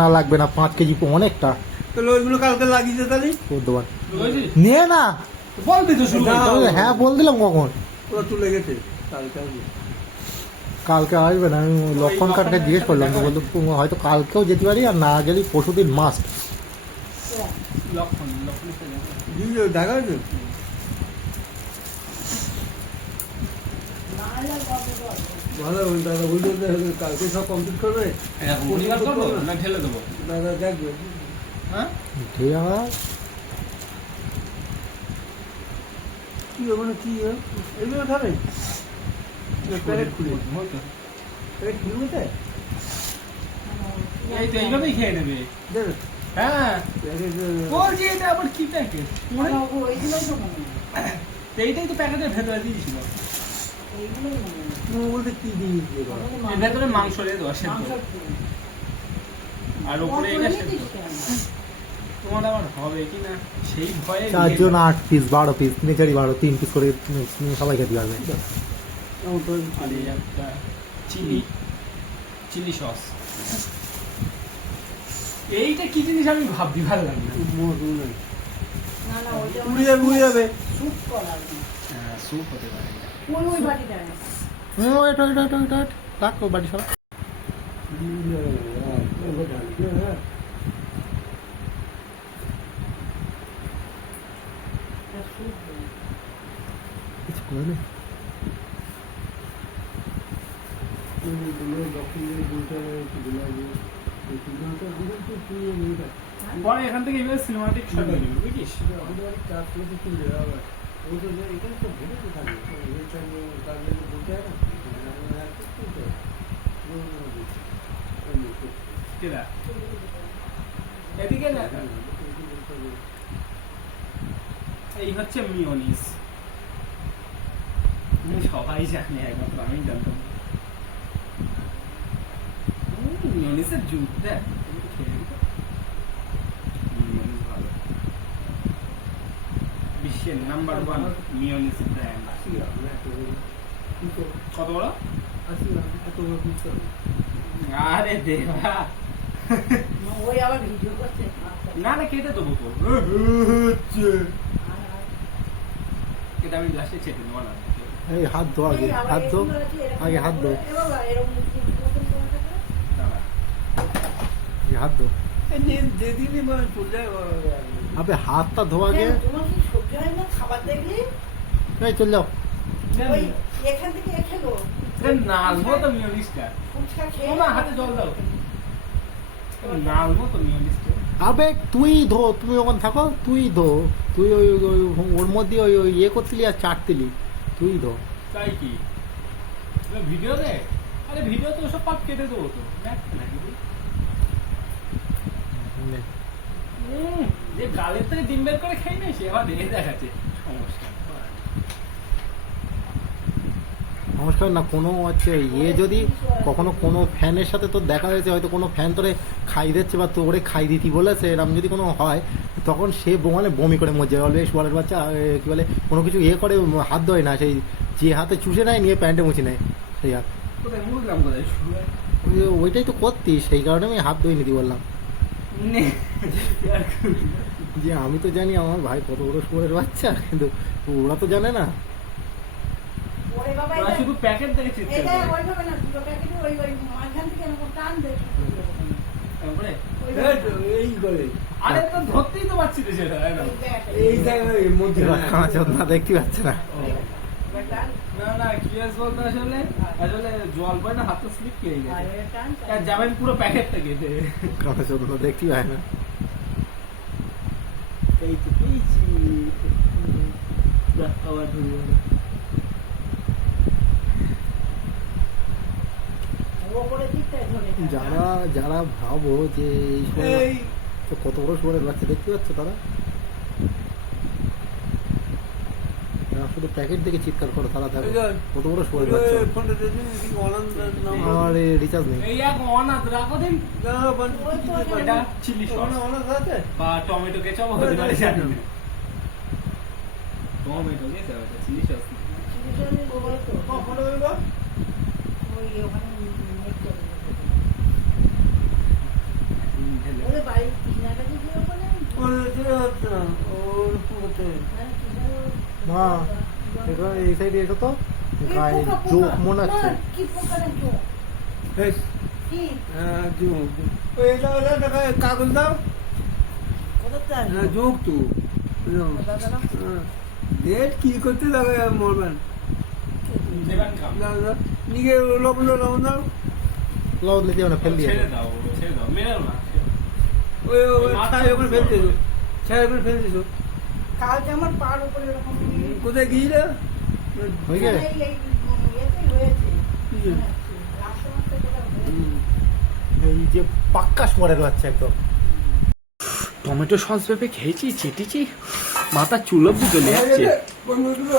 না লাগবে না, 5 কেজি অনেকটা। তাহলে ওইগুলো কালকে লাগিয়ে দে তাহলে। দেওয়ার নিয়ে না বলবি তো শুরু। হ্যাঁ বল দিলাম কখন। ওরা চলে গেছে কালকে আসবে। কালকে আসবে না, আমি লক্ষণ কাটকে জিজ্ঞেস করলাম তো বলতো হয়তো কালকেও যেতে পারি, আর না গেলে পরশুদিন মাস্ট। লক্ষণ দেখা হয়েছে ভালো দাদা, বুঝতে কালকে সব কমপ্লিট করবে। না ঢেলে দেবো দাদা দেখবে। হ্যাঁ ঠিক আছে। কি ওখানে কি এইগুলো ধরে প্যাকেট খুলে প্যাকেট খুলবে এই তো এইভাবেই খেয়ে নেবে। দেবে হ্যাঁ প্যাকেট বলছি এটা আবার কি প্যাকেট? এইটাই তো প্যাকেটের ভেতরে দিয়েছিল। বলতে কি দিয়েছে এর ভেতরে মাংস রে দেওয়া সেদ্ধ, আর ওপরে এটা সেদ্ধ। তোমার আবার হবে কিনা সেই ভয়ে 4 জন 8 পিস 12 পিস নেচারি 12 3 পিস করে সবাই খেতে পারবে। আর এই একটা চিলি সস। এইটা কি জিনিস আমি ভাবতে ভালো লাগে না। উড়ে যাবে উড়ে যাবে। হ্যাঁ স্যুপ হতে পারে। এটা রাখো বাড়ি সব। কিছু করে না। পরে এখান থেকে এবার সিনেমাটিক শট নিয়ে নেবে বুঝিস। কেডা? এদিকে না, এই হচ্ছে মিওনিজ। সবাই জানে, একমাত্র আমি জানতাম। মিওনিজের জুট দেখ, মিওনিজ ভালো। বিশ্বের নাম্বার 1 মিওনিজ ব্র্যান্ড। কত বড়? আরে দেবা, না না কেটে দেবো তো। এটা আমি গ্লাসে চেটে নেবো না। এই হাত ধো আগে, হাত ধো আগে, হাত ধো হাত ধো। যেদিনই চলে যায় আবে হাতটা ধো আগে। এই চল যাও। নালবো তো মিওনিজটা। তোমার হাতে জল দাও। নালবো তো মিওনিজটা। আবে তুই ধো, তুমি ওখানে থাকো, তুই ধো। তুই ওই ওর মধ্যে ওই ইয়ে করতিলি আর চাটতিলি, তুই ধো। তাই কি ভিডিও দে? আরে ভিডিও তো সব পাপ কেটে দেবো তো। যে গালের থেকে ডিম বের করে খাই না, সে আবার দেখে দেখাচ্ছে সমস্যা। নমস্কার না, কোনো হচ্ছে ইয়ে যদি কখনো কোনো ফ্যানের সাথে তোর দেখা হয়েছে, হয়তো কোনো ফ্যান তোরে খাই দিচ্ছে বা তোরে খাই দিতি বলেছে, এরকম যদি কোনো হয়, তখন সে মানে বমি করে মজে অলওয়েজ বলের বাচ্চা কি বলে কোনো কিছু ইয়ে করে হাত ধোয় না, সেই যে হাতে চুষে নেয় নিয়ে প্যান্টে মুছে নেয় সেই হাত। কোথায় মুড়লাম কোথায়? ওইটাই তো করতি, সেই কারণে আমি হাত ধুয়ে নিতি বললাম। যে আমি তো জানি আমার ভাই কত বড় শুয়োরের বাচ্চা, কিন্তু ওরা তো জানে না। শুধু প্যাকেট দেখে চিৎকার করে। এই করে আরে তো ধরতেই তো পারছি না সেটা। এই জায়গায় মধ্যে না দেখতে পাচ্ছে না। না না কিয়াস বলতে আসলে আসলে জল পড়ে না, হাতে স্লিপ খেয়ে গেছে। যাবেন পুরো প্যাকেট থেকে কারণ চোদ্দ দেখতে পায় না। এই তো পেয়েছি আবার ধরে যারা যারা ভাবো যে এই সময় কত বড় শুয়োরের বাচ্চা দেখতে পাচ্ছ, তারা শুধু প্যাকেট দেখে চিৎকার করো, তারা থাকে কত বড় শুয়োরের বাচ্চা। আমার রিচার্জ নেই। এই এক অনাথ রাখো দিন। এটা চিলি সস বা টমেটো কেচাপ হতে পারে, জানি না। টমেটো কেচাপ, এটা চিলি সস। ওর ছেড়ে হচ্ছে না ওর করতে মা এটা এই সাইডে এটা তো গায়ে চোখ মনে হচ্ছে বেশ হ্যাঁ যোগ ওই এটা ওটা টাকা কাগজ দাও হ্যাঁ যোগ তো ডেট কি করতে লাগে মরবেন দেবেন খাম। নিকে লবণ লবণ দাও লবণ দিতে হবে না, ফেল দিয়ে ছেড়ে দাও মেরেও না। ওই ছাই ওখানে ফেল দিছো ছাই ওখানে ফেল দিছো কালকে আমার পার উপরে এরকম কোথায় গিয়েছিলে হয়ে গেছে হয়েছে এই যে পাক্কা স্মরের বাচ্চা একদম। টমেটো সস পেঁপে খেয়েছি চেটেছি মাথা চুল অব্দি চলে যাচ্ছে। বন্ধুগুলো